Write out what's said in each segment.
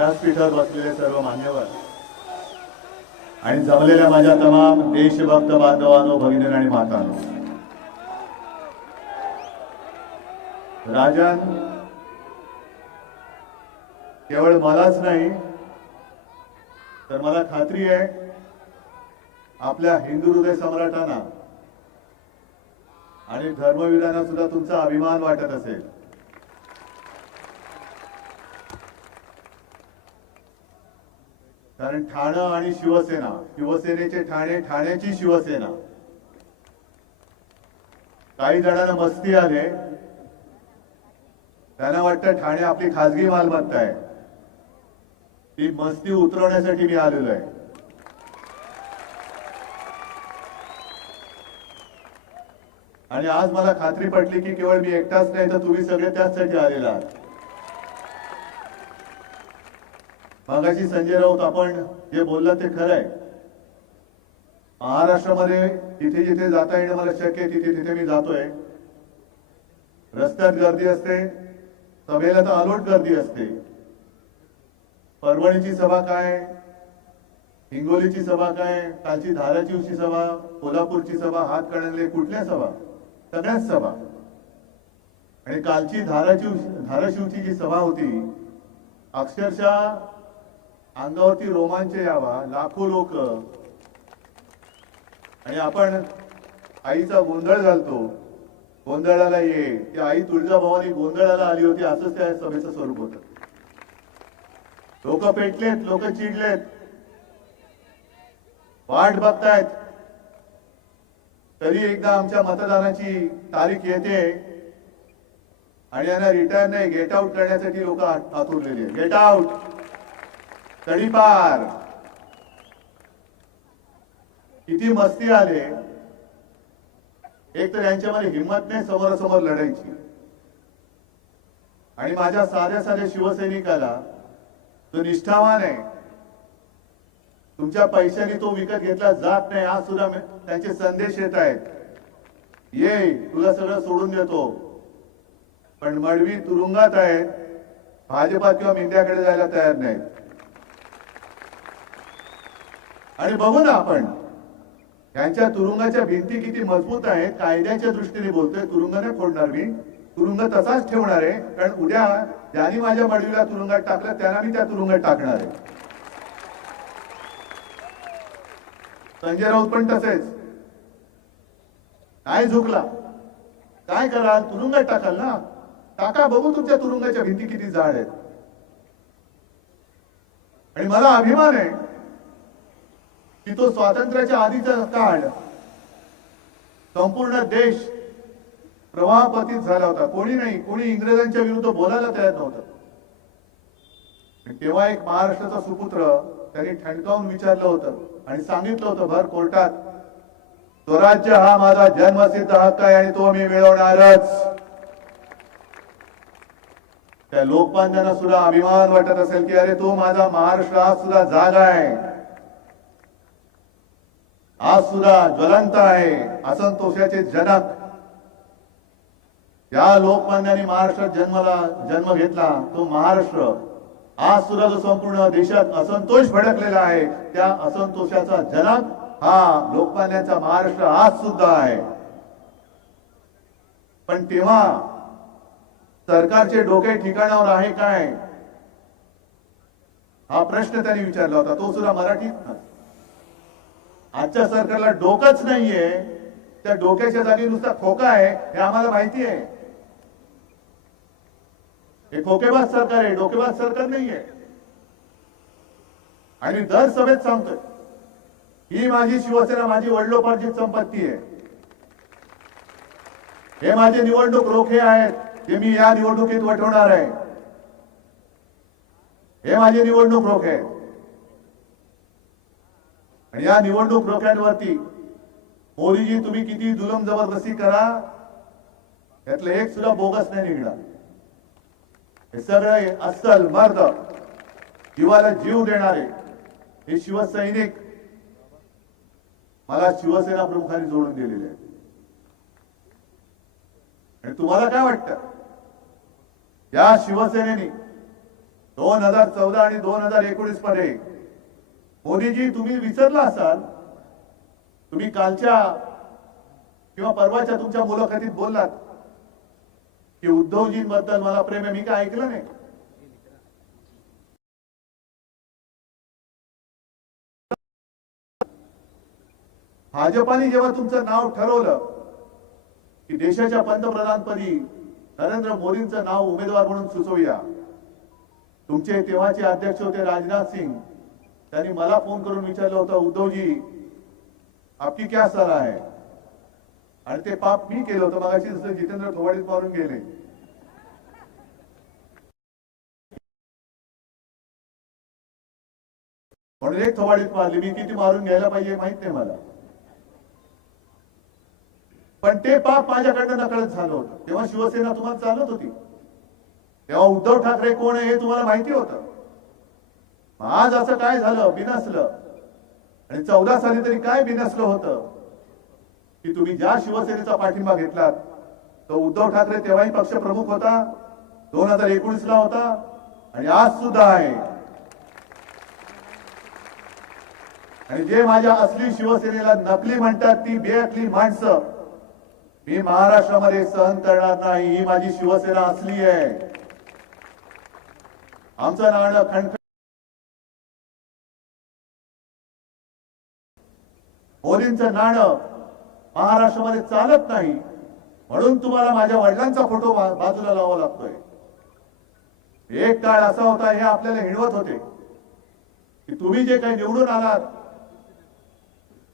व्यासपीठावर बसलेले सर्व मान्यवर आणि जमलेल्या माझ्या तमाम देशभक्त बांधवांनो, भगिनी आणि मातांनो, राजन केवळ मलाच नाही तर मला खात्री आहे आपल्या हिंदू हृदय सम्राटांना आणि धर्मवीरांना सुद्धा तुमचा अभिमान वाटत असेल. कारण ठाणे आणि शिवसेना, शिवसेनेचे ठाणे, ठाण्याची शिवसेना, काही जणांना मस्ती आले, त्यांना वाटतं ठाणे आपली खासगी मालमत्ता आहे. ती मस्ती उतरवण्यासाठी मी आलेलो आहे. आणि आज मला खात्री पटली की केवळ मी एकटाच नाही तर तुम्ही सगळे त्याचसाठी आलेला आहात. मगाशी संजय राऊत आपण जे बोलला ते खरं आहे. महाराष्ट्रामध्ये जिथे जिथे जाता येणं मला शक्य आहे तिथे तिथे मी जातोय. रस्त्यात गर्दी असते, सभेला तर अलोट गर्दी असते. परभणीची सभा काय, हिंगोलीची सभा काय, कालची धाराशिवची सभा, कोल्हापूरची सभा, हातकणंगले, कुठल्या सभा, सगळ्याच सभा. आणि कालची धाराशिवची जी सभा होती, अक्षरशः अंगावरती रोमांच यावा, लाखो लोक. आणि आपण आईचा गोंधळ घालतो, गोंधळाला ये, ती आई तुळजाभवानी गोंधळाला आली होती, असंच त्या सभेचं स्वरूप होतं. लोक पेटलेत, लोक चिडलेत, वाट बघतायत तरी एकदा आमच्या मतदानाची तारीख येते आणि यांना रिटायर नाही, गेट आउट करण्यासाठी लोक आतुरलेले. Get out, तडीपार. किती मस्ती आले. एक तर यांच्यामध्ये हिंमत नाही समोरासमोर लढायची. आणि माझ्या साध्या साध्या शिवसैनिकाला जो निष्ठावान आहे, तुमच्या पैशाने तो विकत घेतला जात नाही, आज सुद्धा त्यांचे संदेश येत आहेत. ये, तुला सगळं सोडून देतो, पण मडवी तुरुंगात आहेत, भाजपात किंवा इंडियाकडे जायला तयार नाहीत. आणि बघू ना आपण यांच्या तुरुंगाच्या भिंती किती मजबूत आहेत. कायद्याच्या दृष्टीने बोलतोय, तुरुंग नाही फोडणार मी, तुरुंग तसाच ठेवणार आहे. कारण उद्या ज्यांनी माझ्या मडवीला तुरुंगात टाकलं त्यांना मी त्या तुरुंगात टाकणार आहे. संजय राऊत पण तसेच नाही झुकला. काय कराल, तुरुंगात टाकाल ना, टाका, बघू तुमच्या तुरुंगाच्या भिंती किती जाड आहेत. आणि मला अभिमान आहे की तो स्वातंत्र्याच्या आधीचा काळ संपूर्ण देश प्रवाहपतीत झाला होता. कोणी नाही, कोणी इंग्रजांच्या विरुद्ध बोलायला तयार नव्हतं. तेव्हा एक महाराष्ट्राचा सुपुत्र त्यांनी ठणकावून विचारलं होतं आणि सांगितलं होतं भर कोर्टात, स्वराज्य हा माझा जन्मसिद्ध हक्क आहे आणि तो मी मिळवणारच. त्या लोकमान्यांना सुद्धा अभिमान वाटत असेल की अरे तो माझा महाराष्ट्र आज सुद्धा जागा आहे, आज सुद्धा ज्वलंत आहे. असंतोषाचे जनक या लोकमान्यांनी महाराष्ट्रात जन्म घेतला, तो महाराष्ट्र आज सुद्धा जो संपूर्ण देशात असंतोष भडकलेला आहे, त्या असंतोषाचा जनक हा लोकमान्यांचा महाराष्ट्र आज सुद्धा आहे. पण तेव्हा सरकारचे डोके ठिकाणावर आहे काय, हा प्रश्न त्यांनी विचारला होता, तो सुद्धा मराठीत. आजच्या सरकारला डोकंच नाहीये, त्या डोक्याच्या जागी नुसता खोका आहे, हे आम्हाला माहिती आहे. हे खोकेबाज सरकार आहे, डोकेबाज सरकार नाहीये. आणि दर सभेत सांगतोय ही माझी शिवसेना, माझी वडिलोपार्जित संपत्ती आहे, हे माझे निवडणूक रोखे आहेत, जे मी या निवडणुकीत वठवणार आहे, हे माझे निवडणूक रोखे आहेत. आणि या निवडणूक रोख्यांवरती मोदीजी तुम्ही किती जुलम जबरदस्ती करा, यातलं एक सुद्धा बोगस नाही निघणार. हे सगळे अस्सल मर्द, जीवाला जीव देणारे हे शिवसैनिक मला शिवसेना प्रमुखांनी जोडून दिलेले आहे. आणि तुम्हाला काय वाटतं, या शिवसेनेने 2014 आणि 2019 मध्ये मोदीजी तुम्ही विसरला असाल, तुम्ही कालच्या किंवा परवाच्या तुमच्या मुलाखतीत बोललात की उद्धवजींबद्दल मला प्रेम आहे. मी काय ऐकलं नाही. भाजपाने जेव्हा तुमचं नाव ठरवलं की देशाच्या पंतप्रधानपदी नरेंद्र मोदींचं नाव उमेदवार म्हणून सुचवूया, तुमचे तेव्हाचे अध्यक्ष होते राजनाथ सिंग, त्यांनी मला फोन करून विचारलं होतं, उद्धवजी आपकी क्या सलाह है. आणि ते पाप मी केलं होतं मगाशी, जसं जितेंद्र थोवाडीत मारून गेले. म्हणून एक थोवाडीत मारली. मी किती मारून घ्यायला पाहिजे माहित नाही मला, पण ते पाप माझ्याकडनं नकळत झालं होतं. तेव्हा शिवसेना तुम्हाला चालत होती, तेव्हा उद्धव ठाकरे कोण आहे हे तुम्हाला माहिती होतं. आज असं काय झालं, बिनसलं. आणि 14 साली तरी काय बिनसलं होतं की तुम्ही ज्या शिवसेनेचा पाठिंबा घेतलात तो उद्धव ठाकरे तेव्हाही पक्ष प्रमुख होता, 2019 ला होता आणि आज सुद्धा आहे. आणि जे माझ्या असली शिवसेनेला नकली म्हणतात ती बेअकली माणसं मी महाराष्ट्रामध्ये सहन करणार नाही. ही माझी शिवसेना असली आहे. आमचं नाणं खणखण मोदींचं नाणं महाराष्ट्रामध्ये चालत नाही, म्हणून तुम्हाला माझ्या वडिलांचा फोटो बाजूला लावावा लागतोय. एक काळ असा होता, हे आपल्याला हिणवत होते की तुम्ही जे काही निवडून आलात,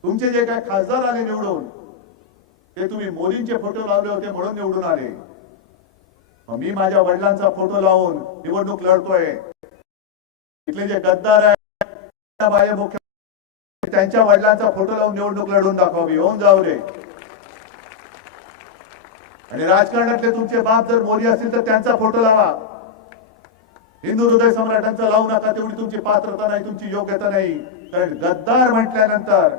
तुमचे जे काही खासदार आले निवडून, ते तुम्ही मोदींचे फोटो लावले होते म्हणून निवडून आले. मी माझ्या वडिलांचा फोटो लावून निवडणूक लढतोय. इथले जे गद्दार आहेत मुख्य, त्यांच्या वडिलांचा फोटो लावून निवडणूक लढून दाखवावी, होऊन जाऊ दे. आणि राजकारणातले तुमचे बाप जर मोदी असतील तर त्यांचा फोटो लावा. हिंदू हृदय सम्राटांचा लावू नका, तेवढी तुमची पात्रता नाही, तुमची योग्यता नाही. कारण गद्दार म्हटल्यानंतर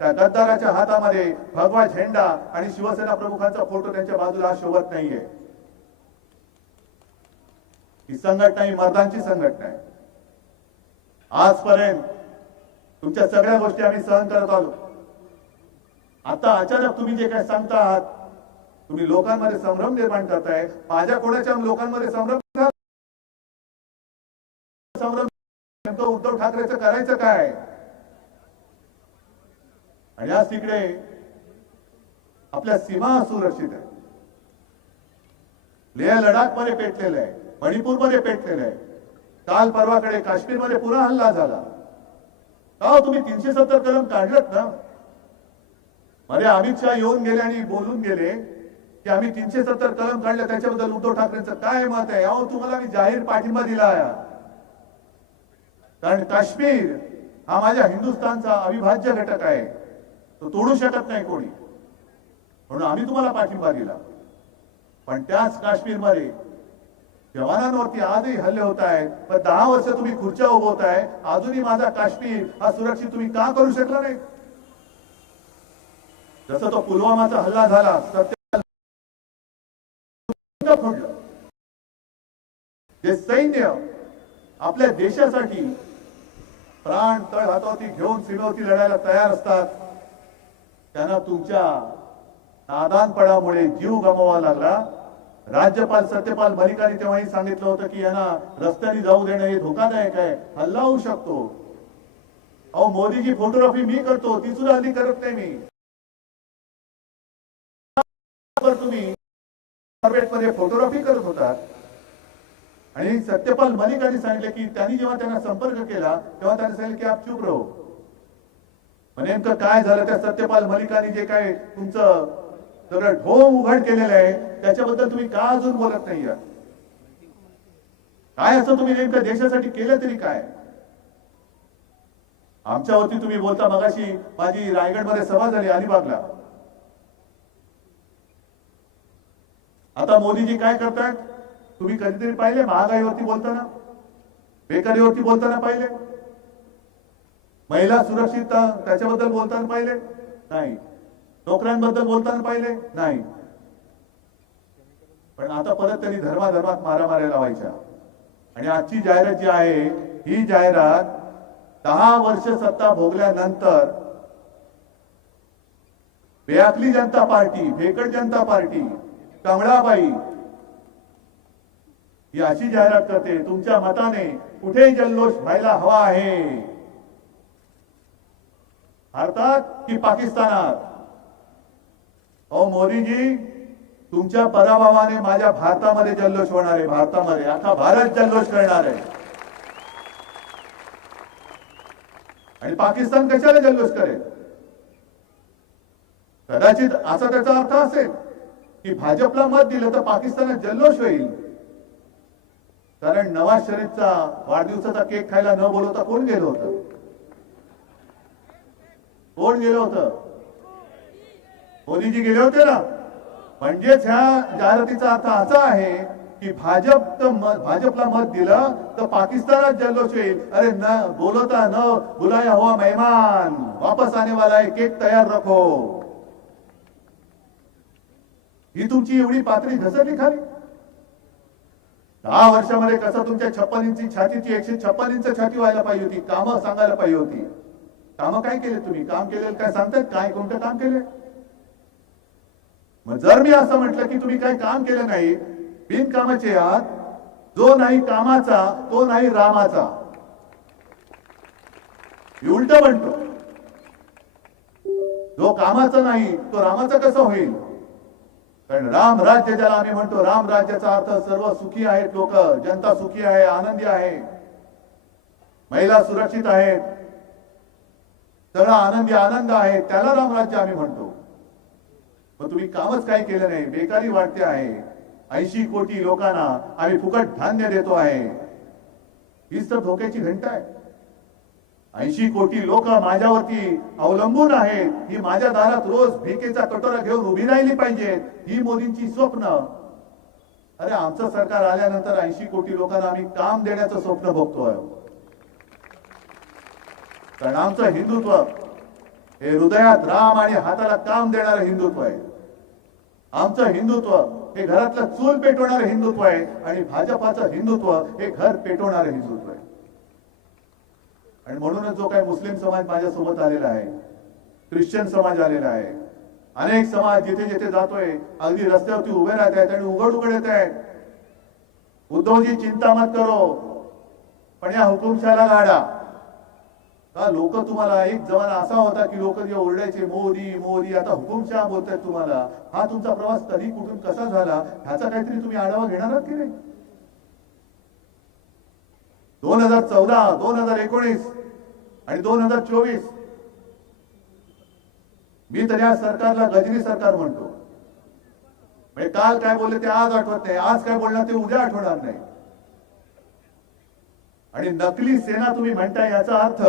त्या गद्दाराच्या हातामध्ये भगवा झेंडा आणि शिवसेना प्रमुखांचा फोटो त्यांच्या बाजूला शोभत नाहीये. ही संघटना ही मर्दांची संघटना आहे. आजपर्यंत तुमच्या सगळ्या गोष्टी आम्ही सहन करत आलो. आता अचानक तुम्ही जे काय सांगता आहात, तुम्ही लोकांमध्ये संभ्रम निर्माण करताय. माझ्या कोणाच्या लोकांमध्ये संभ्रम नेमकं उद्धव ठाकरेचं करायचं काय. आणि आज तिकडे आपल्या सीमा असुरक्षित आहे. लेह लडाख मध्ये पेटलेलं आहे, मणिपूरमध्ये पेटलेलं आहे. काल परवाकडे काश्मीरमध्ये पुन्हा हल्ला झाला. का तुम्ही 370 कलम काढलत ना. मध्ये अमित शहा येऊन गेले आणि बोलून गेले की आम्ही 370 कलम काढले, त्याच्याबद्दल उद्धव ठाकरेंचं काय मत आहे. अहो तुम्हाला मी जाहीर पाठिंबा दिला आहे. कारण काश्मीर हा माझ्या हिंदुस्थानचा अविभाज्य घटक आहे, तो तोडू शकत नाही कोणी, म्हणून आम्ही तुम्हाला पाठिंबा दिला. पण त्याच काश्मीरमध्ये जवानांवरती आजही हल्ले होत आहेत. पण 10 वर्ष तुम्ही खुर्च्या उभवताय, अजूनही माझा काश्मीर हा सुरक्षित तुम्ही का करू शकला नाही. जसं तो पुलवामाचा हल्ला झाला, फोडलं. जे सैन्य आपल्या देशासाठी प्राण तळ हातावरती घेऊन सीमेवरती लढायला तयार असतात, त्यांना तुमच्या नादानपणामुळे जीव गमवावा लागला. राज्यपाल सत्यपाल मलिकांनी तेव्हाही सांगितलं होतं की यांना रस्त्याने जाऊ देणं हे धोकादायक आहे, हल्ला होऊ शकतो. अहो मोदीजी फोटोग्राफी मी करतो, ती सुद्धा हल्ली करत नाही मी. तुम्ही मध्ये फोटोग्राफी करत होतात. आणि सत्यपाल मलिकांनी सांगितले की त्यांनी जेव्हा त्यांना संपर्क केला तेव्हा त्यांनी सांगितलं की आप चुप रहो. नेमकं काय झालं, त्या सत्यपाल मलिकांनी जे काय तुमचं सगळं ढोंग उघड केलेलं आहे त्याच्याबद्दल तुम्ही का अजून बोलत नाही. काय असं तुम्ही नेमकं देशासाठी केलं तरी काय. आमच्यावरती तुम्ही बोलता. मगाशी माझी रायगडमध्ये सभा झाली अलिबागला. आता मोदीजी काय करतात तुम्ही कधीतरी पाहिले. महागाईवरती बोलताना, बेकारीवरती बोलताना पाहिले, महिला सुरक्षितता त्याच्याबद्दल बोलताना पाहिले नाही, नोकऱ्यांबद्दल बोलताना पाहिले नाही. पण आता परत त्यांनी धर्माधर्मात मारामाऱ्या लावायच्या. आणि आजची जाहिरात जी आहे ही जाहिरात 10 वर्ष सत्ता भोगल्यानंतर बेअकली जनता पार्टी, भेकड जनता पार्टी, कमळाबाई ही अशी जाहिरात करते, तुमच्या मताने कुठेही जल्लोष व्हायला हवा आहे, भारतात की पाकिस्तानात. ओ मोदीजी, तुमच्या पराभवाने माझ्या भारतामध्ये जल्लोष होणार आहे, भारतामध्ये अख्खा भारत जल्लोष करणार आहे. आणि पाकिस्तान कशाला जल्लोष करेल? कदाचित असा त्याचा अर्थ असेल की भाजपला मत दिलं तर पाकिस्तानात जल्लोष होईल. कारण नवाज शरीफचा वाढदिवसाचा केक खायला न बोलवता कोण गेलं होतं? कोण गेलं होतं? मोदीजी गेले होते ना. म्हणजेच ह्या जाहिरातीचा अर्थ असा आहे की भाजपला मत दिलं तर पाकिस्तानात जल्लोष होईल. अरे न बोलवता न बुलाया हुआ मेहमान वापस आने वाला है, केक तयार रखो. ही तुमची एवढी पातळी घसरली खाली. 10 वर्षामध्ये कसं तुमच्या 56 इंची छातीची 156 इंच छाती व्हायला पाहिजे होती. कामं सांगायला पाहिजे होती. कामं काय केले तुम्ही? काम केलेलं काय सांगतात? काय कोणतं काम केले? मग जर मी असं म्हटलं की तुम्ही काय काम केलं नाही, बिनकामाचे आहात, जो नाही कामाचा तो नाही रामाचा, मी उलट म्हणतो. जो कामाचा नाही तो रामाचा कसा होईल? कारण राम राज्य ज्याला आम्ही म्हणतो, राम राज्याचा अर्थ सर्व सुखी आहेत लोक, जनता सुखी आहे, आनंदी आहे, महिला सुरक्षित आहेत, सगळा आनंदी आनंद आहे, त्याला राम राज्य आम्ही म्हणतो. पण तुम्ही कामच काही केलं नाही, बेकारी वाढते आहे. 80 कोटी लोकांना आम्ही फुकट धान्य देतो आहे. हीच तर धोक्याची घंटा आहे. 80 कोटी लोक माझ्यावरती अवलंबून आहेत. ही माझ्या दारात रोज भिकेचा कटोरा घेऊन उभी राहिली पाहिजेत, ही मोदींची स्वप्न. अरे आमचं सरकार आल्यानंतर 80 कोटी लोकांना आम्ही काम देण्याचं स्वप्न बघतोय. कारण आमचं हिंदुत्व हे हृदयात राम आणि हाताला काम देणारं हिंदुत्व आहे. आमचं हिंदुत्व हे घरातलं चूल पेटवणारं हिंदुत्व आहे आणि भाजपाचं हिंदुत्व हे घर पेटवणारं हिंदुत्व आहे. आणि म्हणूनच जो काही मुस्लिम समाज माझ्यासोबत आलेला आहे, ख्रिश्चन समाज आलेला आहे, अनेक समाज जिथे जिथे जातोय अगदी रस्त्यावरती उभे राहत आहेत आणि उघड उघड येत आहेत. उद्धवजी चिंता मत करो, पण या हुकुमशाला गाडा. का लोक तुम्हाला, एक जमाना असा होता की लोक जे ओरडायचे मोदी मोदी, आता हुकुमशाह बोलतायत तुम्हाला. हा तुमचा प्रवास कधी कुठून कसा झाला ह्याचा काहीतरी तुम्ही आढावा घेणार आहात की नाही? 2014, 2019 आणि 2024 मी तर या सरकारला गजनी सरकार म्हणतो. म्हणजे काल काय बोलले ते आज आठवत नाही, आज काय बोलणार ते उद्या आठवणार नाही. आणि नकली सेना तुम्ही म्हणताय याचा अर्थ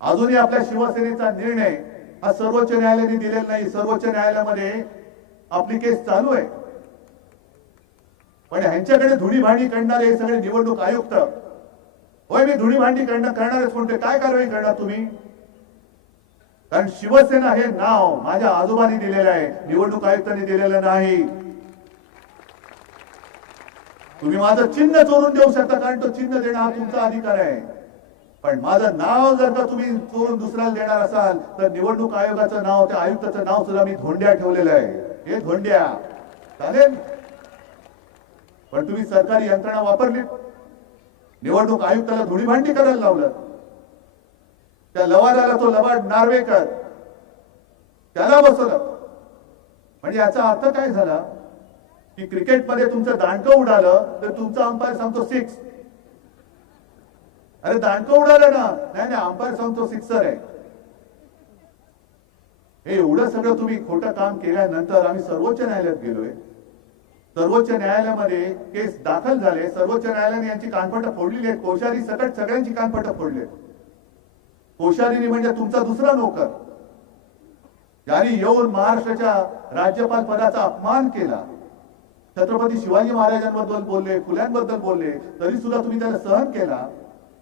अजूनही आपल्या शिवसेनेचा निर्णय हा सर्वोच्च न्यायालयाने दिलेला नाही. सर्वोच्च न्यायालयामध्ये आपली केस चालू आहे. पण ह्यांच्याकडे धुळीभांडी करणारे हे सगळे निवडणूक आयुक्त. होय, मी धुळीभांडी करणारच म्हणतोय. काय कारवाई करणार तुम्ही? कारण शिवसेना हे नाव माझ्या आजोबांनी दिलेलं आहे, निवडणूक आयुक्तांनी दिलेलं नाही. तुम्ही माझं चिन्ह चोरून देऊ शकता, कारण तो चिन्ह देणं हा तुमचा अधिकार आहे. पण माझं नाव जर का तुम्ही चोरून दुसऱ्याला देणार असाल तर निवडणूक आयोगाचं नाव, त्या आयुक्ताचं नाव सुद्धा मी धोंड्या ठेवलेलं आहे. हे धोंड्या चालेल, पण तुम्ही सरकारी यंत्रणा वापरली, निवडणूक आयुक्ताला धुळीभांडी करायला लावलं. त्या लवादाला, तो लवाड नार्वेकर, त्याला बसवलं. म्हणजे याचा अर्थ काय झाला की क्रिकेटमध्ये तुमचं दांडकं उडालं तर तुमचा अंपायर सांगतो 6. अरे दांडकं उडालं ना, नाही अंपायर सांगतो 6 आहे. हे एवढं सगळं तुम्ही खोटं काम केल्यानंतर आम्ही सर्वोच्च न्यायालयात गेलोय. सर्वोच्च न्यायालयामध्ये केस दाखल झाले. सर्वोच्च न्यायालयाने यांची कानपटं फोडलेली आहेत. कोश्यारी सकट सगळ्यांची कानपटं फोडली. कोश्यारी म्हणजे तुमचा दुसरा नोकर, ज्यांनी येऊन महाराष्ट्राच्या राज्यपाल पदाचा अपमान केला, छत्रपती शिवाजी महाराजांबद्दल बोलले, फुल्यांबद्दल बोलले, तरी सुद्धा तुम्ही त्याला सहन केला.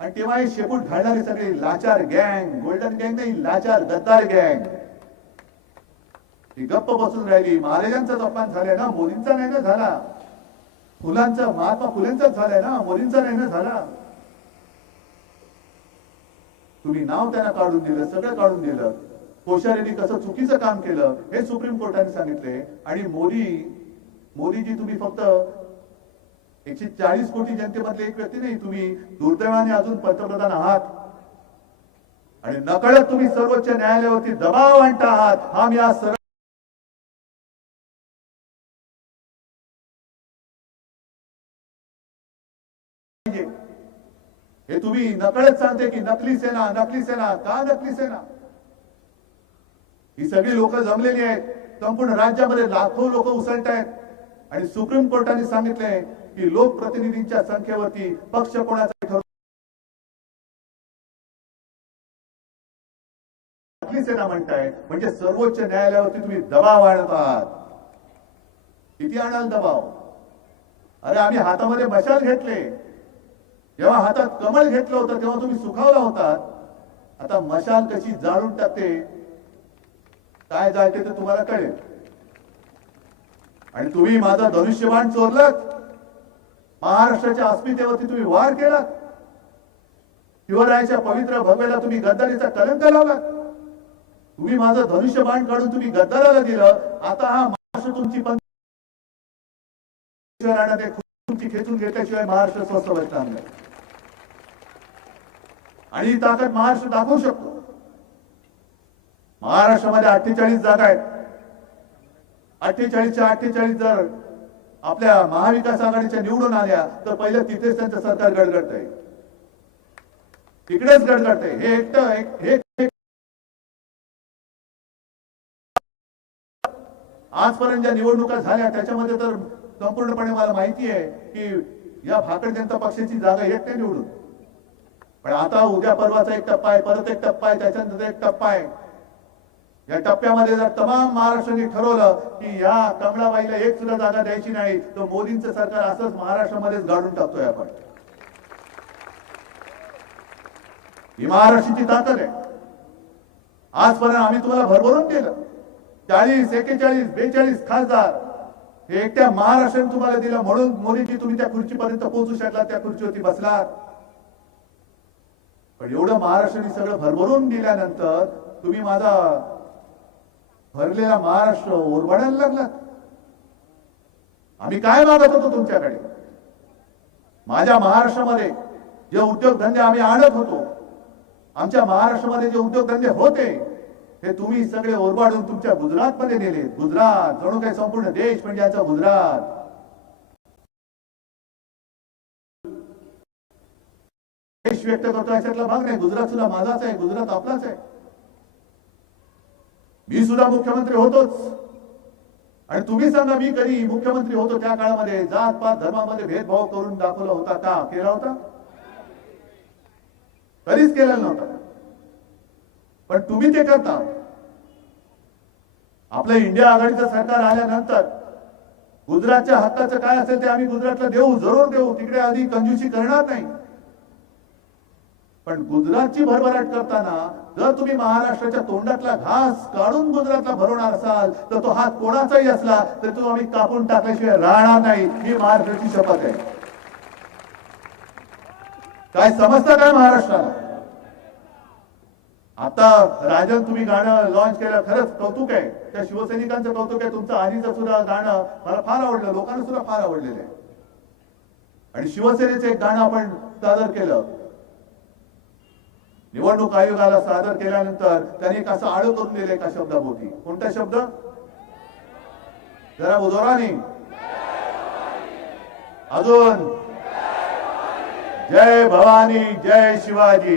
आणि तेव्हा हे शेपूट घालणारे सगळे लाचार गँग, गोल्डन गँग नाही, लाचार गद्दार गँग ही गप्प बसून राहिली. महाराजांचाच अपमान झालाय ना, मोदींचा नाही ना झाला. फुलांचा महात्मा फुलेंचाच झालाय ना, मोदींचा नाही ना झाला. तुम्ही नाव त्यांना काढून दिलं, सगळं काढून दिलं. कोश्यारींनी कसं चुकीचं काम केलं हे सुप्रीम कोर्टाने सांगितले. आणि मोदीजी तुम्ही फक्त 140 कोटी जनतेमधले एक व्यक्ती नाही, तुम्ही दुर्दैवाने अजून पंतप्रधान आहात आणि नकळत तुम्ही सर्वोच्च न्यायालयावरती दबाव आणता आहात. हा मी आज सरळ हे तुम्ही नकळत सांगते की नकली सेना, नकली सेना. का नकली सेना? ही सगळी लोक जमलेली आहेत, संपूर्ण राज्यामध्ये लाखो लोक उसळत आहेत आणि सुप्रीम कोर्टाने सांगितले की लोकप्रतिनिधींच्या संख्येवरती पक्ष कोणाचा ठरवू. नकली सेना म्हणताय म्हणजे सर्वोच्च न्यायालयावरती तुम्ही दबाव आणत आहात. किती आणाल दबाव? अरे आम्ही हातामध्ये मशाल घेतले, जेव्हा हातात कमळ घेतलं होतं तेव्हा तुम्ही सुखावला होता. आता मशाल कशी जाळून टाकते, काय जाळते ते तुम्हाला कळेल. आणि तुम्ही माझा धनुष्यबाण चोरलात, महाराष्ट्राच्या अस्मितेवरती तुम्ही वार केलात, शिवरायाच्या पवित्र भगवेला तुम्ही गद्दारीचा कलंक लावलात. तुम्ही माझं धनुष्यबाण काढून तुम्ही गद्दाराला दिलं. आता हा महाराष्ट्र तुमची तुमची खेचून घेतल्याशिवाय महाराष्ट्र स्वस्थ बसणार नाही. आणि ही ताकद महाराष्ट्र दाखवू शकतो. महाराष्ट्रामध्ये 48 जागा आहेत. 48च्या 48 जर आपल्या महाविकास आघाडीच्या निवडून आल्या तर पहिलं तिथेच त्यांचं सरकार गडगडतंय, तिकडेच गडगडतंय. हे एकटं आजपर्यंत ज्या निवडणुका झाल्या त्याच्यामध्ये तर संपूर्णपणे मला माहिती आहे की या भाकड जनता पक्षाची जागा एकटे निवडून. पण आता उद्या परवाचा एक टप्पा आहे, परत एक टप्पा आहे, त्याच्यानंतर एक टप्पा आहे. या टप्प्यामध्ये जर तमाम महाराष्ट्राने ठरवलं की या कमळाबाईला एक सुद्धा जागा द्यायची नाही तर मोदींचं सरकार असंच महाराष्ट्रामध्येच गाडून टाकतोय आपण. ही महाराष्ट्राची ताकद आहे. आजपर्यंत आम्ही तुम्हाला भरभरून दिलं. 40, 41, 42 खासदार हे एकट्या महाराष्ट्राने तुम्हाला दिलं, म्हणून मोदीजी तुम्ही त्या खुर्चीपर्यंत पोहोचू शकला, त्या खुर्चीवरती बसलात. पण एवढं महाराष्ट्राने सगळं भरभरून दिल्यानंतर तुम्ही माझा भरलेला महाराष्ट्र ओरबाडायला लागलात. आम्ही काय मागत होतो तुमच्याकडे? माझ्या महाराष्ट्रामध्ये जे उद्योगधंदे आम्ही आणत होतो, आमच्या महाराष्ट्रामध्ये जे उद्योगधंदे होते हे तुम्ही सगळे ओरबाडून तुमच्या गुजरातमध्ये नेले. गुजरात जणू काही संपूर्ण देश म्हणजे याचा गुजरात. देश व्यक्त करतो याच्यातला भाग नाही. गुजरात सुद्धा माझाच आहे, गुजरात आपलाच आहे. मी सुद्धा मुख्यमंत्री होतोच. आणि तुम्ही सांगा मी कधी मुख्यमंत्री होतो त्या काळामध्ये जात पात धर्मामध्ये भेदभाव करून दाखवला होता का? केला होता? कधीच केलेला नव्हता. पण तुम्ही ते करता. आपलं इंडिया आघाडीचं सरकार आल्यानंतर गुजरातच्या हक्काचं काय असेल ते आम्ही गुजरातला देऊ, जरूर देऊ. तिकडे आधी कंजूसी करणार नाही. पण गुजरातची भरभराट करताना जर तुम्ही महाराष्ट्राच्या तोंडातला घास काढून गुजरातला भरवणार असाल तर तो हात कोणाचाही असला तर तो आम्ही कापून टाकल्याशिवाय राहणार नाही. ही महाराष्ट्राची शपथ आहे. काय समजतं काय महाराष्ट्राला? आता राजन तुम्ही गाणं लॉन्च केलं, खरंच कौतुक आहे. त्या शिवसैनिकांचं कौतुक आहे. तुमचं आधीचं सुद्धा गाणं मला फार आवडलं, लोकांना सुद्धा फार आवडलेलं आहे. आणि शिवसेनेचं एक गाणं आपण सादर केलं. निवडणूक आयोगाला सादर केल्यानंतर त्यांनी एक असं आळं करून दिलं एका शब्दाभोवती. कोणता शब्द? जरा जोराने अजून. जय भवानी, जय शिवाजी.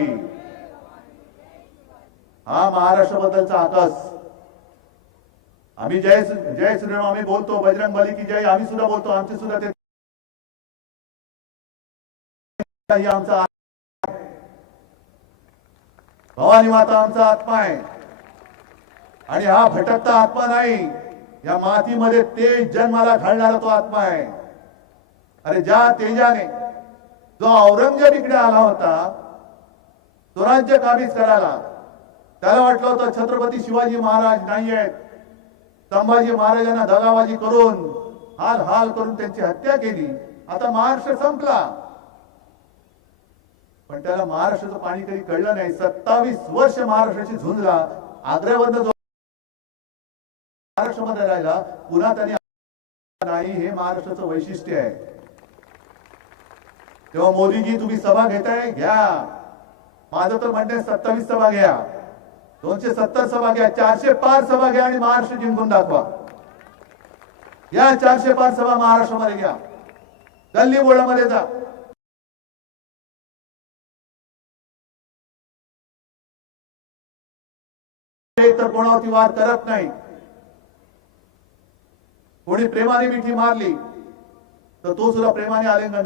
हा महाराष्ट्राबद्दलचा आकाश. आम्ही जय जय श्रीराम आम्ही बोलतो, बजरंग बली की जय आम्ही सुद्धा बोलतो. आमचे सुद्धा ते आमचा भवानी माता आमचा आत्मा आहे. आणि हा भटकता आत्मा नाही, या मातीमध्ये तेज जन्माला घालणारा तो आत्मा आहे. अरे ज्या तेजाने जो औरंगजेब इकडे आला होता तो राज्य काबीज करायला, त्याला वाटलं होतं छत्रपती शिवाजी महाराज नाही आहेत. संभाजी महाराजांना दगाबाजी करून हाल हाल करून त्यांची हत्या केली. आता महाराष्ट्र संपला, पण त्याला महाराष्ट्राचं पाणी कधी कळलं नाही. 27 वर्ष महाराष्ट्राची झुंजला, आग्र्यावरनं जो महाराष्ट्रामध्ये राहिला, पुन्हा त्यांनी नाही, हे महाराष्ट्राचं वैशिष्ट्य आहे. तेव्हा मोदीजी तुम्ही सभा घेताय, घ्या. माझं तर म्हणणं 27 सभा घ्या, 270 सभा घ्या, 400 पार सभा घ्या आणि महाराष्ट्र जिंकून दाखवा. या 400 पार सभा महाराष्ट्रामध्ये घ्या, गल्ली बोळामध्ये जा. तर कोणावरती वार करत नाही. कोणी प्रेमाने मिठी मारली तर तो सुद्धा प्रेमाने आलिंगन.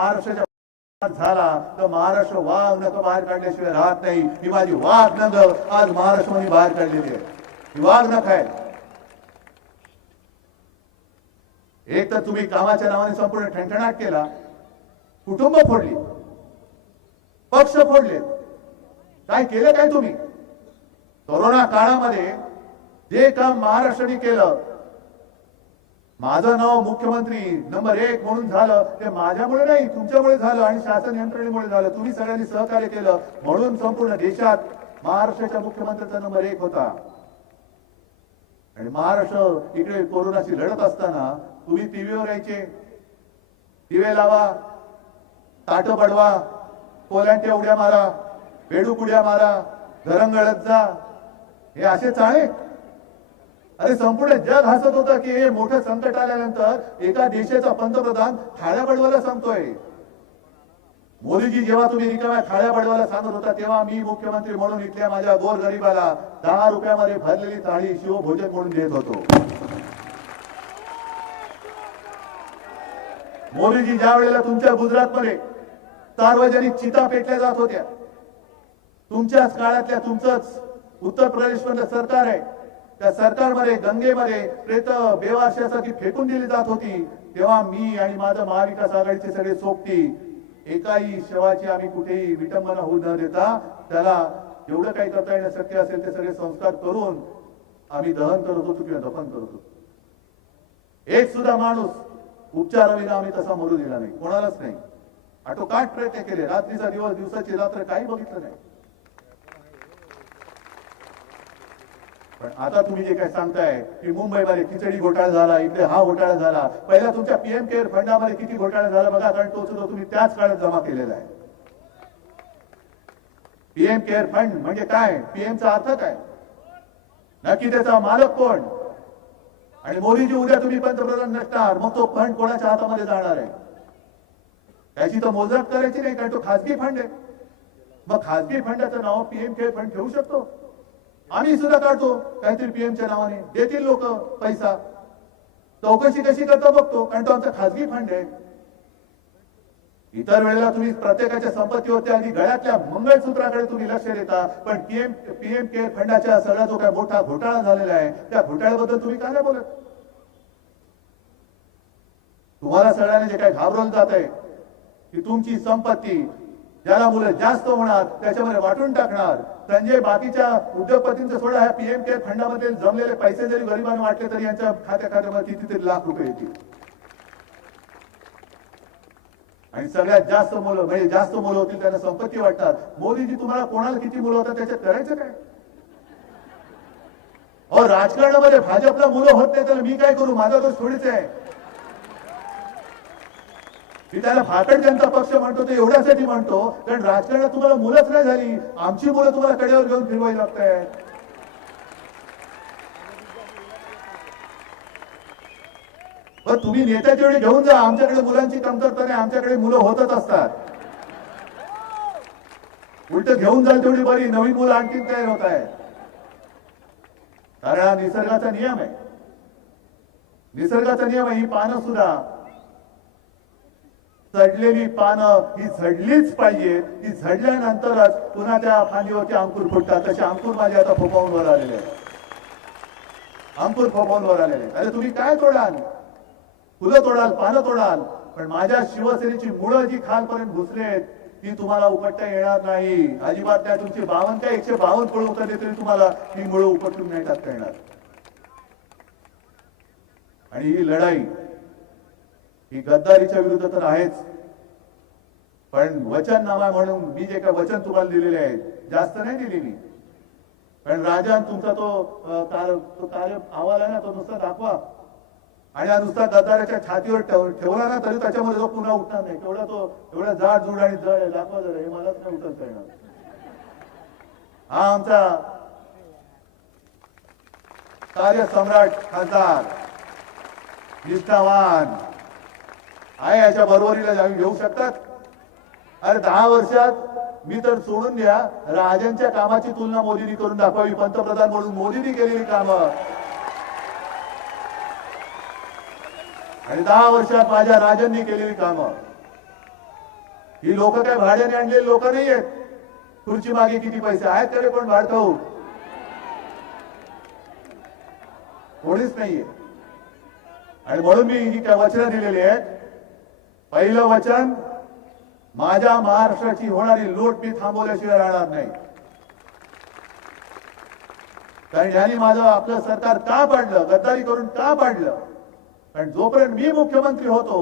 महाराष्ट्राच्या झाला तर महाराष्ट्र वाघ नख बाहेर काढल्याशिवाय राहत नाही. ही माझी वाघ नख आज महाराष्ट्रामध्ये बाहेर काढलेली आहे, ही वाघ नख आहे. एक तर तुम्ही कामाच्या नावाने संपूर्ण ठणठणाट केला, कुटुंब फोडली, पक्ष फोडले. काय केलं काय तुम्ही? कोरोना काळामध्ये जे काम महाराष्ट्राने केलं, माझं नाव मुख्यमंत्री नंबर 1 म्हणून झालं, ते माझ्यामुळे नाही, तुमच्यामुळे झालं आणि शासन यंत्रणेमुळे झालं. तुम्ही सगळ्यांनी सहकार्य केलं म्हणून संपूर्ण देशात महाराष्ट्राच्या मुख्यमंत्र्याचा नंबर 1 होता. आणि महाराष्ट्र इकडे कोरोनाशी लढत असताना तुम्ही टीव्हीवर यायचे, दिवे लावा, ताट पडवा, कोल्यांट्या उड्या मारा, बेडूक उड्या मारा, घरंगळत जा, हे असे चाळे. अरे संपूर्ण जग हसत होतं की हे मोठं संकट आल्यानंतर एका देशाचा पंतप्रधान थाळ्या बडवायला सांगतोय. मोदीजी जेव्हा तुम्ही रिकाम्या थाळ्या बडवायला सांगत होता, तेव्हा मी मुख्यमंत्री म्हणून इथल्या माझ्या गोरगरिबाला 10 रुपयामध्ये भरलेली थाळी शिवभोजन म्हणून देत होतो. मोदीजी ज्या वेळेला तुमच्या गुजरातमध्ये सार्वजनिक चिता पेटल्या जात होत्या, तुमच्याच काळातल्या तुमचंच उत्तर प्रदेश मधलं सरकार आहे, त्या सरकारमध्ये गंगेमध्ये प्रेत बेवारशासारखी फेकून दिली जात होती, तेव्हा मी आणि माझं महाविकास आघाडीचे सगळे सोबती एकाही शवाची आम्ही कुठेही विटंबना होऊ न देता त्याला जेवढं काही करता येणं शक्य असेल ते सगळे संस्कार करून आम्ही दहन करत होतो किंवा दफन करत होतो. एक सुद्धा माणूस उपचाराविना आम्ही तसा मरू दिला नाही, कोणालाच नाही. आटोकाट प्रयत्न केले, रात्रीचा दिवस, दिवसाची रात्र, काही बघितलं नाही. पण आता तुम्ही जे काय सांगताय की मुंबईमध्ये खिचडी घोटाळा झाला, इकडे हा घोटाळा झाला, पहिला तुमच्या पीएम केअर फंडामध्ये किती घोटाळा झाला बघा, कारण तो सुद्धा तुम्ही त्याच काळात जमा केलेला आहे. पीएम केअर फंड म्हणजे काय, पीएमचा अर्थ काय, नक्की त्याचा मालक कोण? आणि मोदीजी उद्या तुम्ही पंतप्रधान नसणार, मग तो फंड कोणाच्या हातामध्ये जाणार आहे? त्याची तर मोजदाद करायची नाही, कारण तो खासगी फंड आहे. मग खासगी फंडाचं नाव पीएम केअर फंड ठेवू शकतो, आम्ही सुद्धा काढतो काहीतरी पीएमच्या नावाने, देतील लोक पैसा. चौकशी कशी करता बघतो, कारण तो आमचा खासगी फंड आहे. इतर वेळेला तुम्ही प्रत्येकाच्या संपत्तीवरती अगदी गळ्यातल्या मंगळसूत्राकडे तुम्ही लक्ष देता, पण पीएम केअर फंडाच्या सगळा जो काय मोठा घोटाळा झालेला आहे त्या घोटाळ्याबद्दल तुम्ही काय नाही बोलत? तुम्हाला सगळ्यांना जे काय घाबरवलं जात आहे की तुमची संपत्ती ज्याला मुलं जास्त होणार त्याच्यामध्ये वाटून टाकणार. संजय बाकीच्या उद्योगपतींचा सोडा, ह्या पीएम केअर फंडामध्ये जमलेले पैसे जरी गरिबांना वाटले तरी यांच्या खात्यामध्ये कितीतरी लाख रुपये येतील. आणि सगळ्यात जास्त मुलं म्हणजे जास्त मुलं होतील त्यांना संपत्ती वाटतात. मोदीजी तुम्हाला कोणाला किती मुलं होतात त्याच्यात करायचं काय? अहो राजकारणामध्ये भाजपला मुलं होत नाही तर मी काय करू? माझा दोष थोडीच आहे. मी त्याला भाकड जनता पक्ष म्हणतो ते एवढ्यासाठी म्हणतो कारण राजकारणात तुम्हाला मुलंच नाही झाली, आमची मुलं तुम्हाला कडेवर घेऊन फिरवावी लागत आहे. पण तुम्ही नेत्या तेवढे घेऊन जा, आमच्याकडे मुलांची कमतरता नाही, आमच्याकडे मुलं होतच असतात. उलट घेऊन जाल तेवढी बरी, नवीन मुलं आणखीन तयार होत आहे. कारण हा निसर्गाचा नियम आहे, निसर्गाचा नियम आहे. ही पानं सुद्धा झडलेली पानं ही झडलीच पाहिजे, ती झडल्यानंतरच पुन्हा त्या फांदीवरचे अंकुर फुटतात. तसे अंकुर माझे आता फोपावून वर आलेले आहे, अंकुर फोपावून वर आलेले. अरे तुम्ही काय तोडाल? फुलं तोडाल, पानं तोडाल, पण माझ्या शिवसेनेची मुळं जी खालपर्यंत घुसलेत ती तुम्हाला उपटता येणार नाही अजिबात नाही. तुमची 52 काय 152 फळं उतरले तरी तुम्हाला ती मुळं उपटून नाही टाकता येणार. आणि ही लढाई ही गद्दारीच्या विरुद्ध तर आहेच, पण वचननामा म्हणून मी जे काय वचन तुम्हाला दिलेले आहे जास्त नाही दिली मी. पण राजा तुमचा तो कार्य अहवाल आहे ना, तो नुसता दाखवा आणि हा नुसता गद्दाराच्या छातीवर ठेवला ना तरी त्याच्यामध्ये जो पुन्हा उठणार नाही. एवढा जाड जुड आणि जड आहे, दाखवा जरा, हे मलाच नाही उठत करणार. हा आमचा कार्यसम्राट खासदार निष्ठावान आहे, याच्या बरोबरीला जाऊन घेऊ शकतात. अरे 10 वर्षात मी तर सोडून द्या, राजांच्या कामाची तुलना मोदींनी करून दाखवावी. पंतप्रधान म्हणून मोदींनी केलेली कामं आणि 10 वर्षात माझ्या राजांनी केलेली कामं. ही लोक काय भाड्याने आणलेली लोक नाही आहेत. खुर्ची मागे किती पैसे आहेत तरी कोण भाडखाऊ कोणीच नाहीये. आणि म्हणून मी ही काय वचनं दिलेली आहेत. पहिलं वचन, माझ्या महाराष्ट्राची होणारी लूट मी थांबवल्याशिवाय राहणार नाही. कारण यांनी माझं आपलं सरकार का पाडलं, गद्दारी करून का पाडलं. कारण जोपर्यंत मी मुख्यमंत्री होतो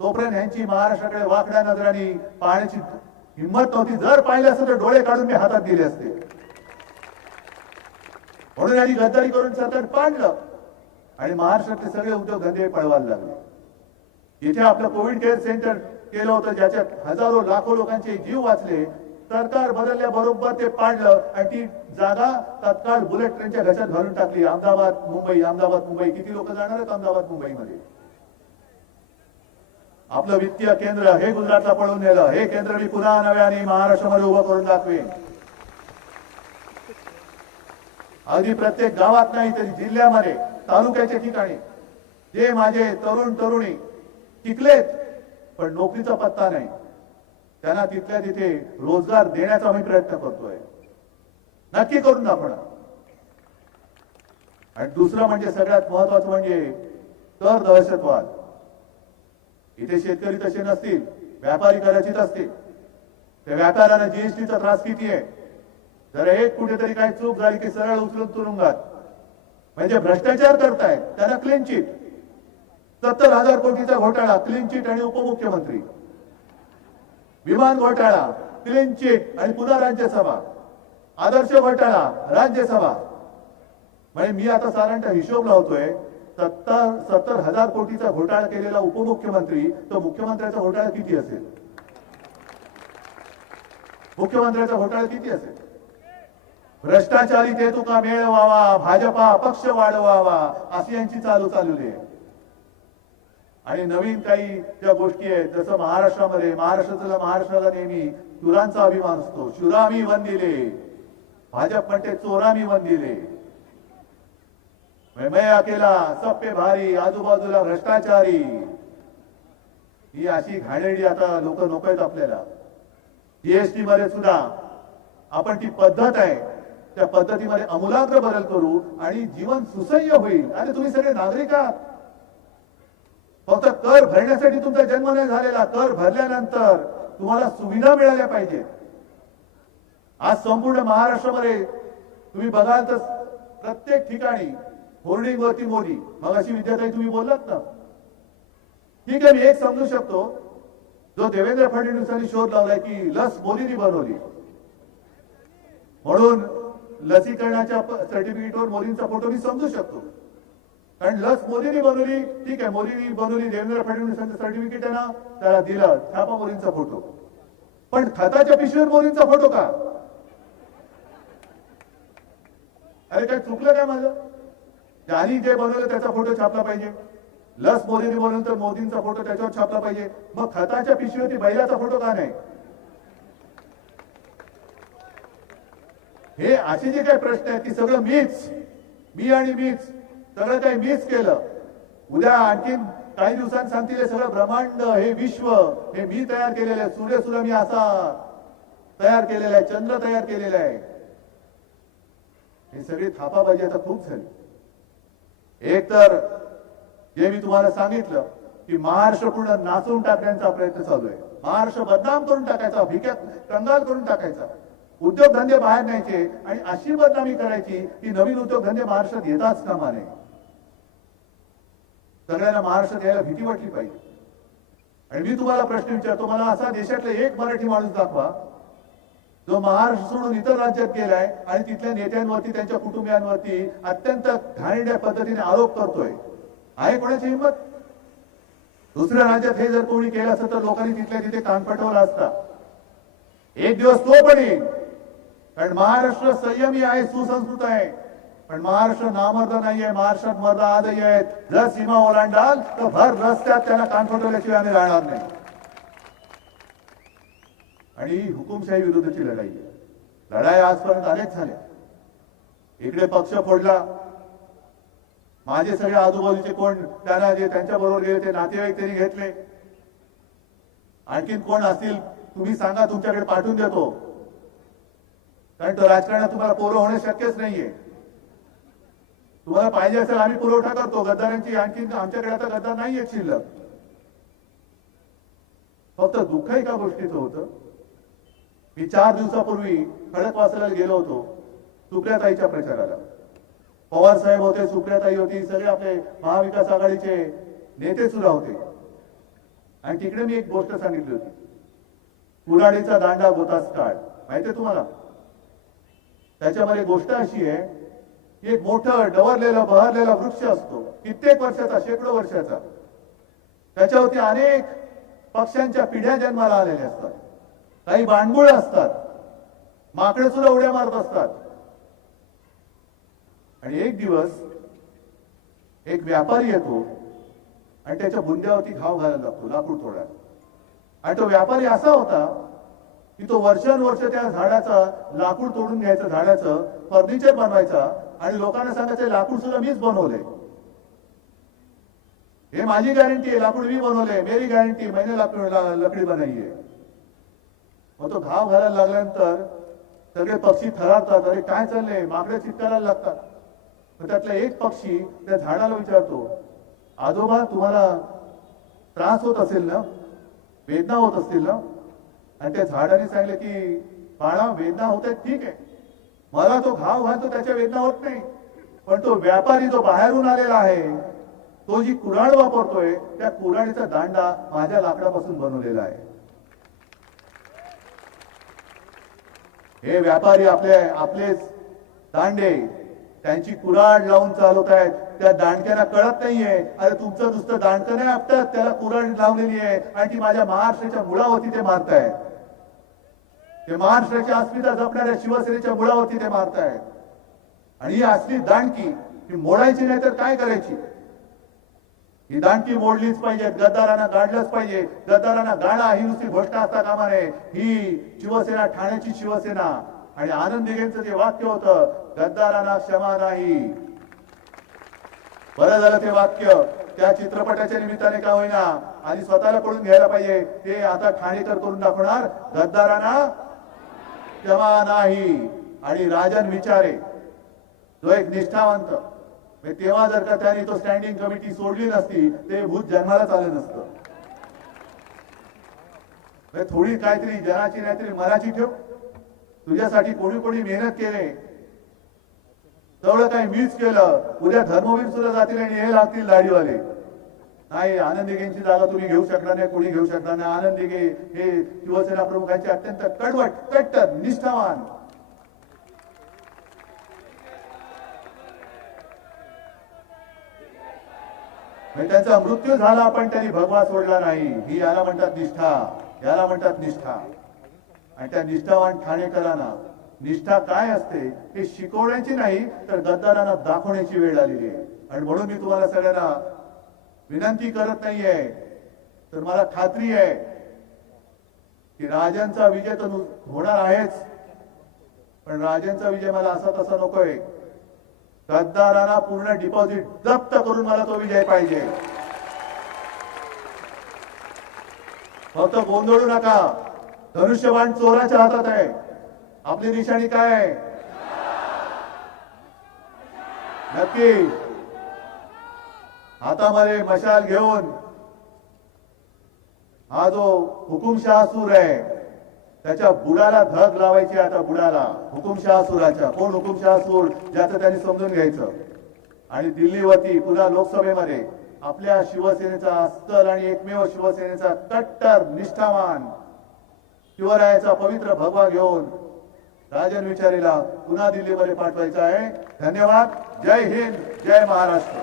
तोपर्यंत यांची महाराष्ट्राकडे वाकड्या नजरांनी पाहण्याची हिंमत नव्हती. जर पाहिलं असतं तर डोळे काढून मी हातात दिले असते. म्हणून यांनी गद्दारी करून सरकार पाडलं आणि महाराष्ट्रातले सगळे उद्योगधंदे पळवायला लागले. इथे आपलं कोविड केअर सेंटर केलं होतं, ज्याच्यात हजारो लाखो लोकांचे जीव वाचले. सरकार बदलल्याबरोबर ते पाडलं आणि ती जागा तत्काळ बुलेट ट्रेनच्या घशात घालून टाकली. अहमदाबाद मुंबई, अहमदाबाद मुंबई, किती लोक जाणार आहेत अहमदाबाद मुंबईमध्ये. आपलं वित्तीय केंद्र हे गुजरातला पळून नेलं. हे केंद्र मी पुन्हा नव्याने महाराष्ट्रामध्ये उभं करून दाखवेन. अगदी प्रत्येक गावात नाही तरी जिल्ह्यामध्ये, तालुक्याच्या ठिकाणी जे माझे तरुण तरुणी टिकलेत पण नोकरीचा पत्ता नाही, त्यांना तिथल्या तिथे रोजगार देण्याचा आम्ही प्रयत्न करतोय. नक्की करून दाखवणार. आणि दुसरं म्हणजे सगळ्यात महत्वाचं म्हणजे कर दहशतवाद. इथे शेतकरी तसे नसतील, व्यापारी कदाचित असतील. त्या व्यापाऱ्यांना जीएसटीचा त्रास किती आहे. जर एक कुठेतरी काही चूक झाली की सरळ उचलून तुरुंगात. म्हणजे भ्रष्टाचार करतायत त्यांना क्लीन चिट. 70,000 कोटीचा घोटाळा क्लीन चिट आणि उपमुख्यमंत्री. विमान घोटाळा क्लीन चिट आणि पुन्हा राज्यसभा. आदर्श घोटाळा राज्यसभा. म्हणजे मी आता साधारणतः हिशोब लावतोय, 70,000 कोटीचा घोटाळा केलेला उपमुख्यमंत्री, तर मुख्यमंत्र्याचा घोटाळा किती असेल. मुख्यमंत्र्याचा घोटाळा किती असेल. भ्रष्टाचारी ते तुका मेळ व्हावा, भाजपा पक्ष वाढवावा, अशी यांची चालू आहे. आणि नवीन काही ज्या गोष्टी आहेत, जसं महाराष्ट्राला नेहमी चुरांचा अभिमान असतो. शुरामी वंदिले, भाजप म्हणते चोरामी वंदिले. मैं अकेला सब पे भारी, आजूबाजूला भ्रष्टाचारी. ही अशी घाणेरडी आता लोक नकोयत आपल्याला. जीएसटी मध्ये सुद्धा आपण ती पद्धत आहे त्या पद्धतीमध्ये आमूलाग्र बदल करू आणि जीवन सुसह्य होईल. आणि तुम्ही सगळे नागरिक आहात. फक्त कर भरण्यासाठी तुमचा जन्म नाही झालेला. कर भरल्यानंतर तुम्हाला सुविधा मिळाल्या पाहिजेत. आज संपूर्ण महाराष्ट्रामध्ये तुम्ही बघाल तर प्रत्येक ठिकाणी होर्डिंग वरती मोदी. मग अशी विद्यार्थी तुम्ही बोललात ना, ठीक आहे, मी एक समजू शकतो. जो देवेंद्र फडणवीसांनी शोध लावलाय की लस मोदींनी बनवली म्हणून लसीकरणाच्या सर्टिफिकेटवर मोदींचा फोटो मी समजू शकतो. कारण लस मोदींनी बनवली, ठीक आहे, मोदींनी बनवली, देवेंद्र फडणवीसांचं सर्टिफिकेट आहे ना, त्याला दिलं, छापा मोदींचा फोटो. पण खताच्या पिशवीवर मोदींचा फोटो का. अरे काय चुकलं काय माझं. ज्यांनी जे बनवलं त्याचा फोटो छापला पाहिजे. लस मोदींनी बनवलं तर मोदींचा फोटो त्याच्यावर छापला पाहिजे. मग खताच्या पिशवीवरती बैलाचा फोटो का नाही. हे असे जे काही प्रश्न आहेत ती सगळं मीच सगळं काही मीच केलं. उद्या आणखीन काही दिवसांनी सांगतील हे सगळं ब्रह्मांड, हे विश्व हे मी तयार केलेलं आहे. सूर्य सुद्धा मी असा तयार केलेला आहे, चंद्र तयार केलेला आहे. हे सगळे थापाबाजी आता खूप झाली. एक तर जे मी तुम्हाला सांगितलं की महाराष्ट्र पूर्ण नाचवून टाकण्याचा प्रयत्न चालू आहे. महाराष्ट्र बदनाम करून टाकायचा, भिक्यात कंगाल करून टाकायचा. उद्योगधंदे बाहेर न्यायचे आणि अशी बदनामी करायची की नवीन उद्योगधंदे महाराष्ट्रात येताच कामा नये. सगळ्यांना महाराष्ट्रात यायला भीती वाटली पाहिजे. आणि मी तुम्हाला प्रश्न विचारतो, मला असा देशातला एक मराठी माणूस दाखवा जो महाराष्ट्र सोडून इतर राज्यात गेलाय आणि तिथल्या नेत्यांवरती त्यांच्या कुटुंबियांवरती अत्यंत घाणेरड्या पद्धतीने आरोप करतोय. आहे कोणाची हिंमत? दुसऱ्या राज्यात हे जर कोणी केलं असतं तर लोकांनी तिथल्या तिथे कान पटवला असता. एक दिवस तो पण येईल, कारण महाराष्ट्र संयमी आहे, सुसंस्कृत आहे. पण महाराष्ट्र नामर्द नाहीये, महाराष्ट्रात मर्द आजही आहेत. जर सीमा ओलांडाल तर भर रस्त्यात त्यांना कान फटवल्याशिवाय आम्ही राहणार नाही. आणि हुकुमशाही विरुद्धची लढाई आहे. लढाई आजपर्यंत अनेक झाल्या. इकडे पक्ष फोडला, माझे सगळे आजूबाजूचे कोण त्यांना जे त्यांच्या बरोबर गेले ते नातेवाईक त्यांनी घेतले. आणखीन कोण असतील तुम्ही सांगा, तुमच्याकडे पाठवून देतो. कारण तो राजकारणात तुम्हाला पोरं होणे शक्यच नाहीये. तुम्हाला पाहिजे असेल आम्ही पुरवठा करतो गद्दारांची. आणखीन आमच्याकडे आता गद्दार नाहीये शिल्लक. फक्त दुःख एका गोष्टीचं होतं, मी 4 दिवसापूर्वी खडकवासला गेलो होतो सुप्रियाताईच्या प्रचाराला. पवार साहेब होते, सुप्रियाताई होती, सगळे आपले महाविकास आघाडीचे नेते सुद्धा होते. आणि तिकडे मी एक गोष्ट सांगितली होती, कुऱ्हाडीचा दांडा गोतास काढ. माहितीये तुम्हाला? त्याच्यामध्ये गोष्ट अशी आहे, एक मोठं डवरलेला बहरलेला वृक्ष असतो, कित्येक वर्षाचा, शेकडो वर्षाचा. त्याच्यावरती अनेक पक्ष्यांच्या पिढ्या जन्माला आलेल्या असतात. काही बांडगुळ असतात, माकडे सुद्धा उड्या मारत असतात. आणि एक दिवस एक व्यापारी येतो आणि त्याच्या बुंद्यावरती घाव घालायला लागतो लाकूड तोडायला. आणि तो व्यापारी असा होता की तो वर्षानुवर्ष त्या झाडाचा लाकूड तोडून घ्यायचं, झाडाचं फर्निचर बनवायचा आणि लोकांना सांगायचं लाकूड सुद्धा मीच बनवलंय, हे माझी गॅरंटी आहे, लाकूड मी बनवलंय, मेरी गॅरंटी, मैंने लकडी बनाई है. मग तो घाव घालायला लागल्यानंतर सगळे पक्षी थरारतात, अरे काय चाललंय, माकडे चित्कारायला लागतात. मग त्यातला एक पक्षी त्या झाडाला विचारतो, आजोबा तुम्हाला त्रास होत असेल ना, वेदना होत असतील ना? आणि त्या झाडाने सांगितलं की बाळा वेदना होत आहेत, ठीक आहे, मला तो घाव घालतो त्याच्या वेदना होत नाही, पण तो व्यापारी जो बाहेरून आलेला आहे, तो जी कुऱ्हाड वापरतोय त्या कुऱ्हाडीचा दांडा माझ्या लाकडापासून बनवलेला आहे. हे व्यापारी आपलेच दांडे त्यांची कुऱ्हाड लावून चालवत आहेत. त्या दांडक्यांना कळत नाहीये, अरे तुमचं नुसतं दांडकं नाही आपटत, त्याला कुऱ्हाड लावलेली आहे आणि ती माझ्या महाराष्ट्राच्या मुळावरती ते मारतायत. ते महाराष्ट्राची अस्मिता जपणाऱ्या शिवसेनेच्या मुळावरती ते मारतायत. आणि ही असली दांडकी ही मोडायची नाही तर काय करायची? ही दांडकी मोडलीच पाहिजे, गद्दारांना गाडलंच पाहिजे. गद्दारांना गाडा ही नुसती घोषणा असता कामा नये. ही शिवसेना ठाण्याची शिवसेना. आणि आनंद दिघेंचं जे वाक्य होतं, गद्दारांना क्षमा नाही, बरं झालं ते वाक्य त्या चित्रपटाच्या निमित्ताने का होईना आणि स्वतःला कळून घ्यायला पाहिजे. ते आता ठाणेकर करून दाखवणार, गद्दारांना क्षमा नाही. आणि राजन विचारे जो एक निष्ठावंत, तेव्हा जर का त्याने तो स्टँडिंग कमिटी सोडली नसती ते भूत जन्मालाच आलं नसतं. थोडी काहीतरी जनाची नाहीतरी मनाची ठेव. तुझ्यासाठी कोणी कोणी मेहनत केले, तेवढं काही मीच केलं. उद्या धर्मवीर सुद्धा जातील आणि हे लागतील दाढीवाले. नाही, आनंद दिघेंची जागा तुम्ही घेऊ शकणार नाही, कोणी घेऊ शकणार नाही. आनंद दिघे हे शिवसेना प्रमुखांचे अत्यंत कडवट, कट्टर, निष्ठावान. त्यांचा मृत्यू झाला पण त्यांनी भगवा सोडला नाही. ही याला म्हणतात निष्ठा, याला म्हणतात निष्ठा. आणि त्या निष्ठावान ठाणेकरांना निष्ठा काय असते हे शिकवण्याची नाही तर गद्दारांना दाखवण्याची वेळ आलेली आहे. आणि म्हणून मी तुम्हाला सगळ्यांना विनंती करत नाहीये, तर मला खात्री आहे की राजांचा विजय तर होणार आहेच, पण राजांचा विजय मला असा तसा नकोय. गद्दारांना पूर्ण डिपॉझिट जप्त करून मला तो विजय पाहिजे. फक्त गोंधळू नका, धनुष्यबाण चोराच्या हातात आहे. आपली निशाणी काय आहे? नक्की हातामध्ये मशाल घेऊन हा जो हुकुमशहा सूर आहे त्याच्या बुडाला धग लावायची. आता बुडाला हुकुमशहा सुराच्या. कोण हुकुमशहा सूर? ज्याचं त्यांनी समजून घ्यायचं. आणि दिल्लीवरती पुन्हा लोकसभेमध्ये आपल्या शिवसेनेचा अस्सल आणि एकमेव शिवसेनेचा कट्टर निष्ठावान शिवरायाचा पवित्र भगवा घेऊन राजन विचारेला पुन्हा दिल्लीमध्ये पाठवायचा आहे. धन्यवाद. जय हिंद, जय महाराष्ट्र.